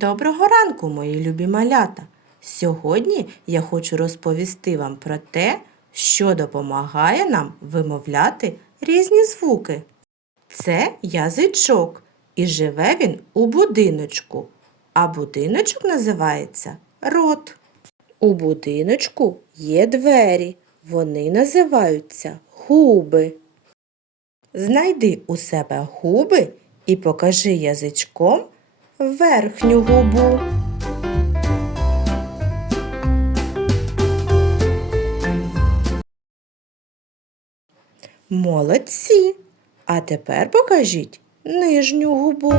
Доброго ранку, мої любі малята! Сьогодні я хочу розповісти вам про те, що допомагає нам вимовляти різні звуки. Це язичок, і живе він у будиночку, а будиночок називається рот. У будиночку є двері, вони називаються губи. Знайди у себе губи і покажи язичком верхню губу. Молодці. А тепер покажіть нижню губу.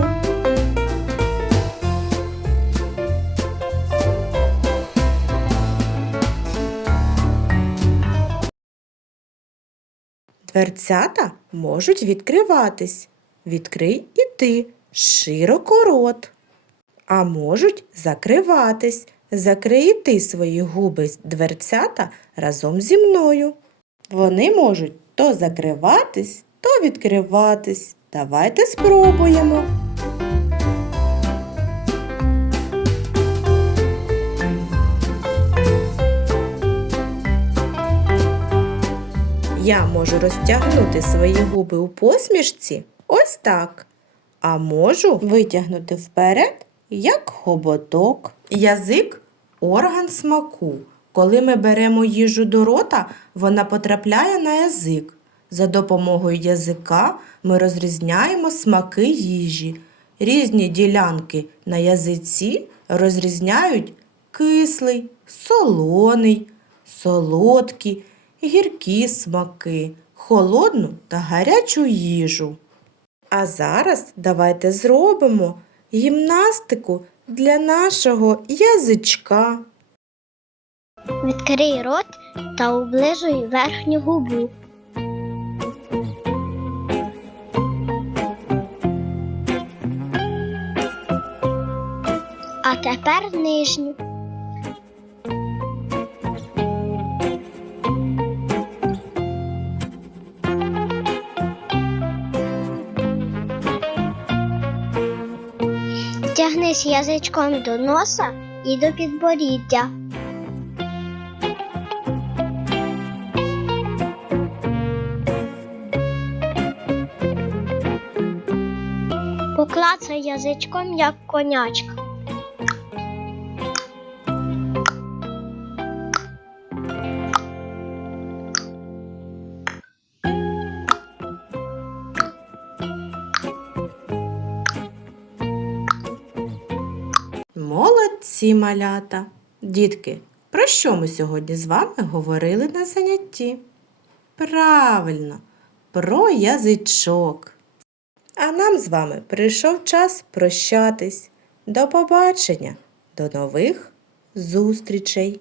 Дверцята можуть відкриватись. Відкрий і ти широко рот. А можуть закриватись. Закрий ти свої губи дверцята разом зі мною. Вони можуть то закриватись, то відкриватись. Давайте спробуємо. Я можу розтягнути свої губи у посмішці ось так. А можу витягнути вперед, як хоботок. Язик орган смаку. Коли ми беремо їжу до рота, вона потрапляє на язик. За допомогою язика ми розрізняємо смаки їжі. Різні ділянки на язиці розрізняють кислий, солоний, солодкі, гіркі смаки, холодну та гарячу їжу. А зараз давайте зробимо гімнастику для нашого язичка. Відкрий рот та оближуй верхню губу. А тепер нижню. Тягнись язичком до носа і до підборіддя. Поклацай язичком, як конячка. Молодці малята! Дітки, про що ми сьогодні з вами говорили на занятті? Правильно, про язичок. А нам з вами прийшов час прощатись. До побачення, до нових зустрічей!